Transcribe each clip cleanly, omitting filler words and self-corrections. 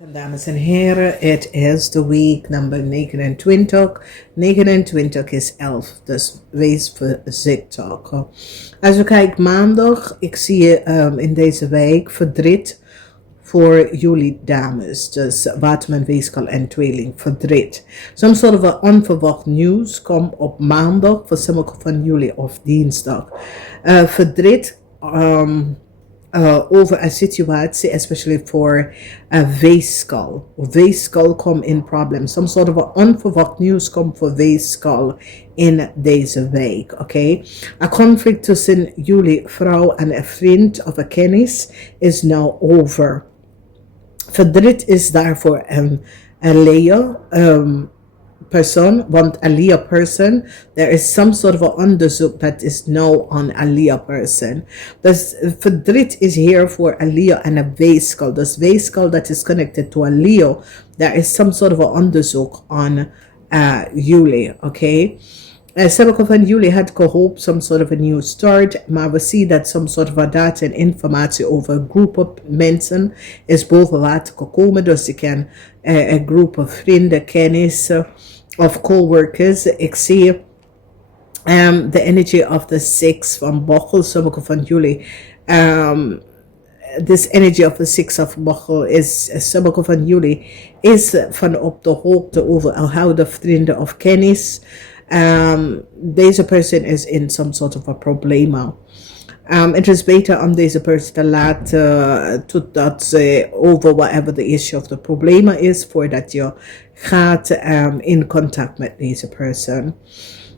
En dames en heren, het is de week nummer 29. 29 is 11, dus wees voorzichtig. Als we kijken maandag, ik zie in deze week verdriet voor jullie dames. Dus Waterman, Weegschaal en Tweeling, verdriet. Some sort of onverwacht nieuws komt op maandag voor sommigen van jullie of dinsdag. Verdriet over een situatie, especially voor weegschaal. Weegschaal komt in problems. Some sort of onverwacht nieuws komt voor weegschaal in deze week. Oké? Een conflict tussen jullie vrouw en een vriend of een kennis is nou over. Verdriet is daarvoor een Leo person, want a Leo person, there is some sort of onderzoek that is now on a Leo person. Dus verdriet is here for a Leo and a weegschaal. Dus weegschaal that is connected to a Leo, there is some sort of onderzoek on jullie, oké? Sommigen van jullie had gehoopt some sort of a new start, maar we zien dat some sort of data en informatie over een groep op mensen is boven water gekomen. Dus je kan een groep of vrienden, kennissen of coworkers. Ik zie the energy of the six van Bochel. Sommigen van jullie this energy of the six of Bochel is, sommigen van jullie is van op de hoogte over oude vrienden of kennis. Deze person is in some sort of a problema. Het is beter om deze person te laten totdat ze over whatever the issue of the problema is, voordat je gaat in contact met deze person.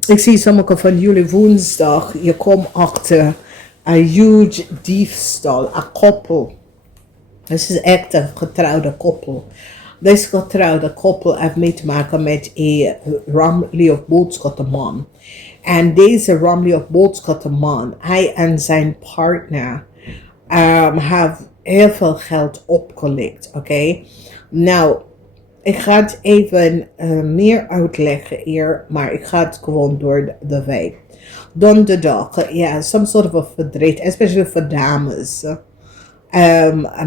Ik zie sommigen van jullie woensdag, je komt achter een huge diefstal, een koppel. Dit is echt een getrouwde koppel. Deze getrouwde koppel heeft mee te maken met een ramli of boodschappenman. En deze ramli of boodschappenman, hij en zijn partner hebben heel veel geld opgelegd. Oké? Nou, ik ga het even meer uitleggen hier, maar ik ga het gewoon door de week. Donderdag, ja, some sort of verdriet, especially voor dames.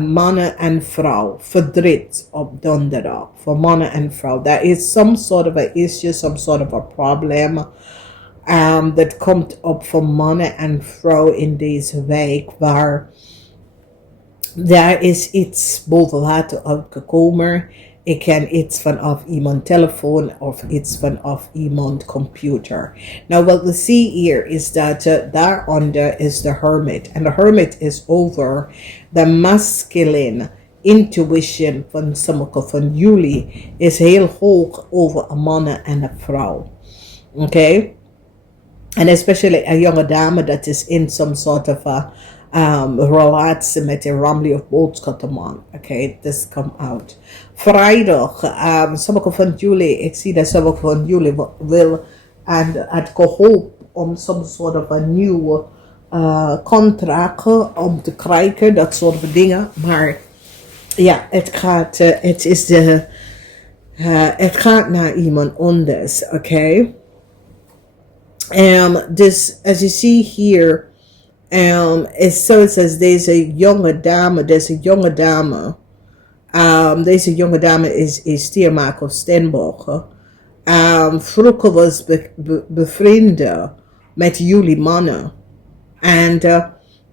Mannen en vrouw, verdriet op donderdag voor mannen en vrouw. There is some sort of a issue, some sort of a problem dat komt op voor mannen en vrouw in deze week, waar daar is iets boven water uitgekomen. Ik ken iets vanaf iemand telefoon of iets vanaf iemand computer. Now what we see here is that daaronder is the hermit. And the hermit is over the masculine intuition van sommigen van jullie is heel hoog over een mannen en een vrouw. Okay? And especially a jonge dame that is in some sort of a relatie met een ramli of boodschappenman. Okay, this come out. Vrijdag, sommigen van jullie, ik zie dat sommigen van jullie wil en het gehoopt om some sort of een nieuwe contract om te krijgen, dat soort van dingen. Maar ja, het gaat naar iemand anders, oké? Dus als je ziet hier, is zoals deze jonge dame, deze jonge dame is Stiermaker of Stenbogen. Vroeger was bevrienden met jullie mannen. En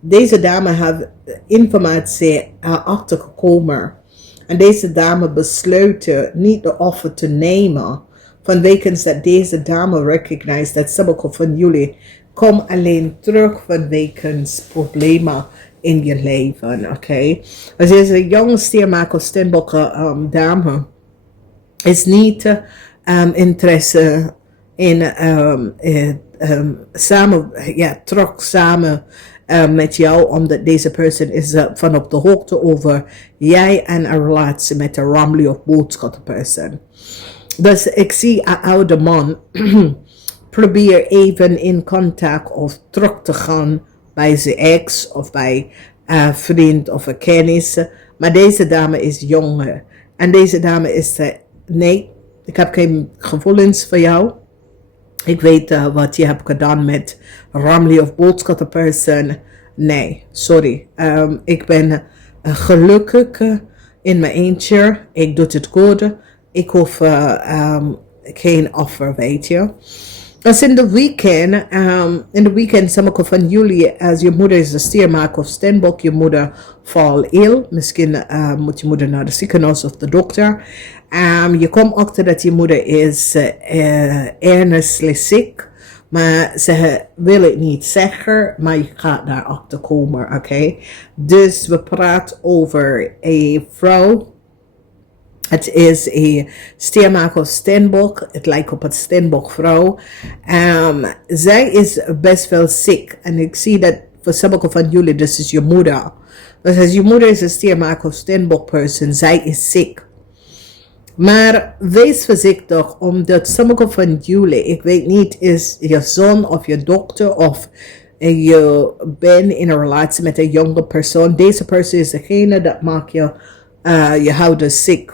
deze dame heeft informatie achtergekomen. En deze dame besloten niet de offer te nemen. Vanwege dat deze dame recognized dat sommige van jullie kom alleen terug vanwege problemen in je leven, oké? Als deze jonge Stiermaker of Stenbokken dame is niet interesse in samen met jou, omdat deze person is van op de hoogte over jij en een relatie met een ramli of boodschappenperson. Dus ik zie een oude man probeer even in contact of terug te gaan bij zijn ex of bij een vriend of een kennis. Maar deze dame is jonger. En deze dame is, nee, ik heb geen gevoelens voor jou. Ik weet wat je hebt gedaan met ramli of boodschappenperson. Nee, sorry. Ik ben gelukkig in mijn eentje. Ik doe het goed. Ik hoef geen offer, weet je. Dus in de weekend, sommige van jullie, als je moeder is de stiermaker of steenbok, je moeder valt ill. Misschien moet je moeder naar de ziekenhuis of de dokter. Je komt achter dat je moeder is ernstig ziek. Maar ze wil het niet zeggen, maar je gaat daarachter komen, oké? Dus we praten over een vrouw. Het is een stiermaker of steenbok. Het lijkt op een steenbokvrouw. Zij is best wel ziek. En ik zie dat voor sommige van jullie, dus is je moeder. Dus als je moeder is een stiermaker of steenbokperson, zij is ziek. Maar wees voorzichtig, omdat sommige van jullie, ik weet niet, is je zoon of je dochter of je bent in een relatie met een jonge persoon. Deze persoon is degene dat maakt je houdt ziek.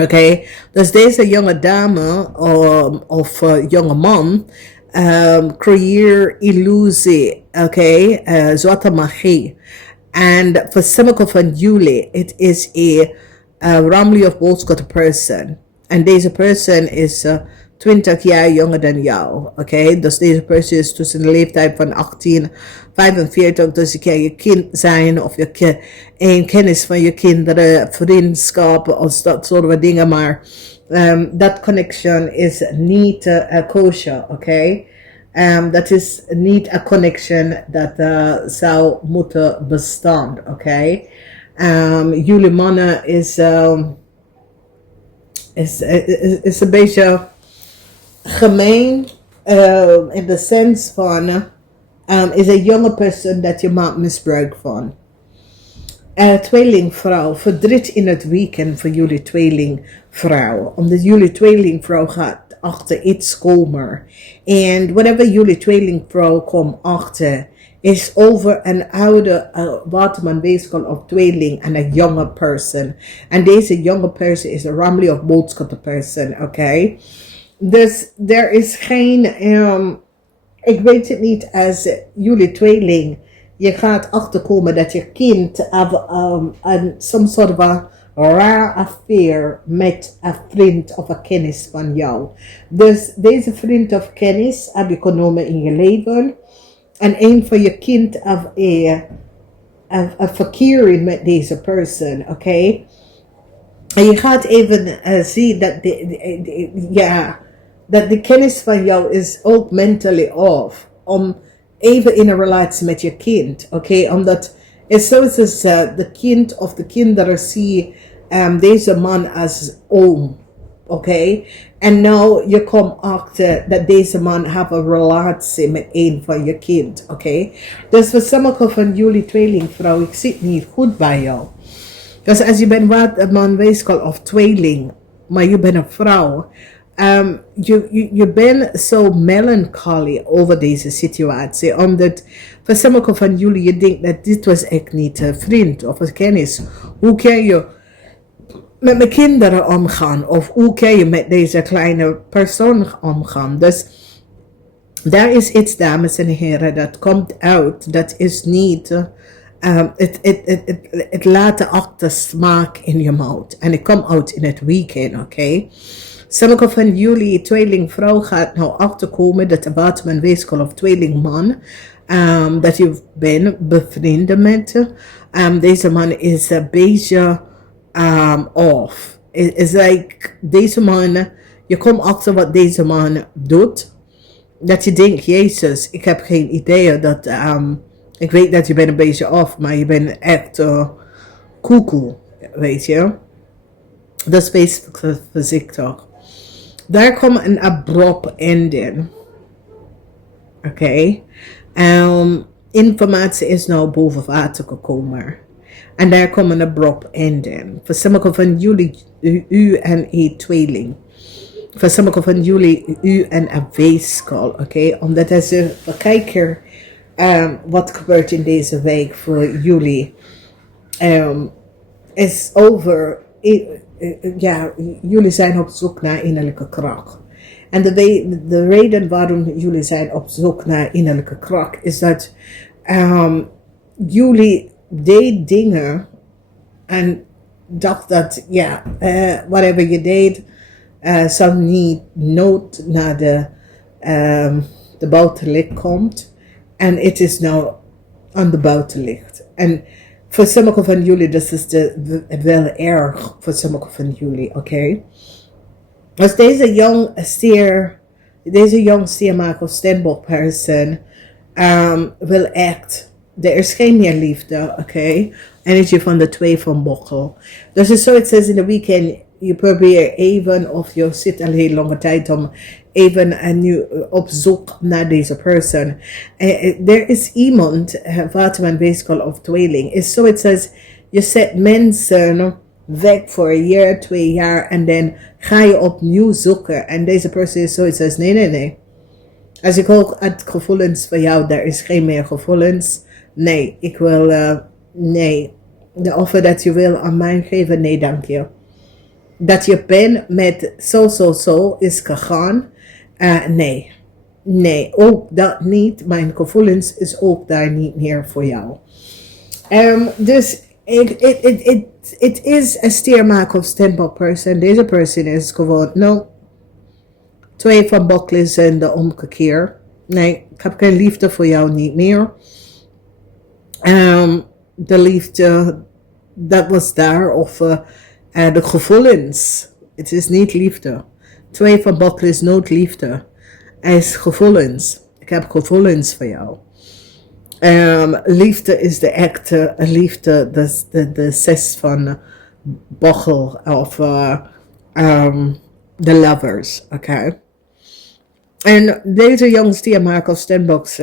Oké, dus deze jonge dame of jonge man creëert illusie, oké, zwarte magie. En voor sommige van jullie, het is een Ramley of Wolfscott person. En deze person is 20 jaar jonger dan jou. Oké, dus deze person is tussen de leeftijd van 18 45. Dus je kan je kind zijn of je een kennis van je kinderen, vriendschappen of dat soort dingen. Maar dat connection is niet kosher. Oké. Dat is niet een connection dat zou moeten bestaan. Oké. Jullie mannen is een beetje gemeen in de sens van is een jonge persoon dat je maakt misbruik van. Tweelingvrouw, verdriet in het weekend voor jullie tweelingvrouw. Omdat jullie tweelingvrouw gaat achter iets komen. En whatever jullie tweelingvrouw komt achter, is over een oude waterman weeskal of tweeling en een jonge person. En deze jonge person is een Ramley of Wolfscott person, oké? Dus er is geen, ik weet het niet, als jullie tweeling, je gaat achterkomen dat je kind some sort of a raar affair met een vriend of een kennis van jou. Dus deze vriend of kennis heb je genomen in je leven. En een van je kind heeft een verkering met deze persoon, oké? En je gaat even zien dat dat de kennis van jou is ook mentally off. Om even in een relatie met je kind, oké? Omdat het zo is de kind of de kinderen zien deze man als oom, oké? En nou je komt achter dat deze man heeft een relatie met een van je kind, oké? Dus voor sommige van jullie tweelingvrouw, ik zit niet goed bij jou. Dus als je bent wat man weeskal of tweeling, maar je bent een vrouw, je bent zo melancholy over deze situatie. Omdat voor sommige van jullie je denkt dat dit was echt niet een vriend of een kennis. Hoe kan je met mijn kinderen omgaan? Of hoe kan je met deze kleine persoon omgaan? Dus daar is iets, dames en heren, dat komt uit. Dat is niet... Het laat de achter smaak in je mond. En het komt uit in het weekend, oké? Sommige van jullie tweelingvrouw gaat nou achterkomen dat de waterman weeskal of tweelingman, dat je bent bevrienden met. Deze man is een beetje off. It's like, deze man, je komt achter wat deze man doet. Dat je denkt, Jezus, ik heb geen idee dat... ik weet dat je bent een beetje off, maar je bent echt koekoe, weet je. Dus wees voorzichtig. Daar komt een abrupt ending. Oké. Informatie is nou boven water gekomen. En daar komt een abrupt ending. Voor sommige van jullie, u en een tweeling. Voor sommige van jullie, u en een weeskal. Oké. Omdat als we kijken wat gebeurt in deze week voor jullie. Is over... jullie zijn op zoek naar innerlijke kracht. En de reden waarom jullie zijn op zoek naar innerlijke kracht is dat jullie deed dingen en dacht dat, ja, whatever je deed, zou niet nood naar de buitenlicht komt. En het is nou aan de buitenlicht. En voor sommigen van jullie, dat is wel erg voor sommigen van jullie, oké? Als deze young stiermaker of Stenbock person wil echt, er is geen meer liefde, oké? Energie van de 2 van bokkel. Dus het zoiets als in de weekend, je probeert even, of je zit al heel lange tijd om even nu op zoek naar deze persoon. Er is iemand, Waterman Weegschaal of tweeling, is zoiets als, je zet mensen weg voor een jaar, 2 jaar en dan ga je opnieuw zoeken. En deze persoon is zoiets als, nee. Als ik ook het gevoelens van jou, er is geen meer gevoelens. Nee, ik wil, nee. De offer dat je wil aan mij geven, nee dank je. Dat je pen met zo is gegaan, nee, ook dat niet. Mijn gevoelens is ook daar niet meer voor jou. Dus het is een stiermaker of stempel person. Deze person is gewoon, no. 2 van bokkels en de omgekeerd. Nee, ik heb geen liefde voor jou niet meer. De liefde, dat was daar. Of de gevoelens. Het is niet liefde. 2 van bokkels is nooit liefde. Het is gevoelens. Ik heb gevoelens voor jou. Liefde is de echte liefde. De 6 van bochel. Of de lovers. Oké. En deze jonge stiermaker of Stenbox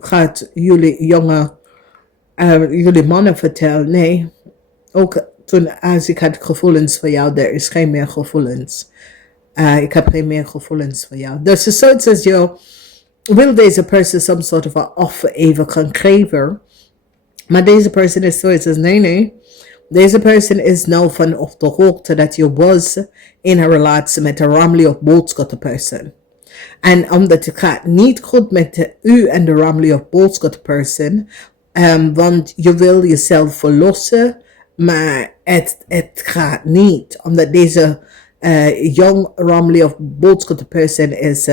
gaat jullie jullie mannen vertellen. Nee, ook toen als ik had gevoelens voor jou, er is geen meer gevoelens. Ik heb geen meer gevoelens voor jou. Dus het is zoiets als je wil deze persoon some sort of offer even gaan geven. Maar deze persoon is zoiets als nee. Deze persoon is nou van op de hoogte dat je was in een relatie met een ramli of boodschappen person. En omdat het gaat niet goed met u en de ramli of boodschappen person, want je wil jezelf verlossen, maar het gaat niet. Omdat deze young ramli of boodschappen person is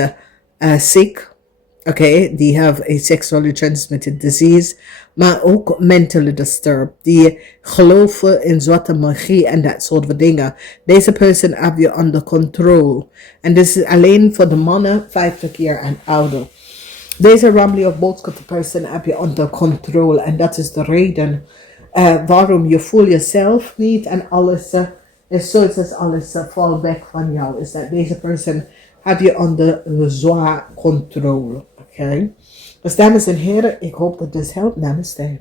sick. Okay, die have a sexually transmitted disease, maar ook mentally disturbed. Die geloven in zwarte magie en dat soort van dingen. Deze person heb je under control. En dit is alleen voor de mannen 50 jaar en ouder. Deze ramli of boodschap person heb je under control. En dat is de reden waarom je voelt jezelf niet en alles is zoiets als alles valt weg van jou. Is dat deze person heb je onder zwaar controle. Oké. Dus dames en heren, ik hoop dat dit helpt. Namaste.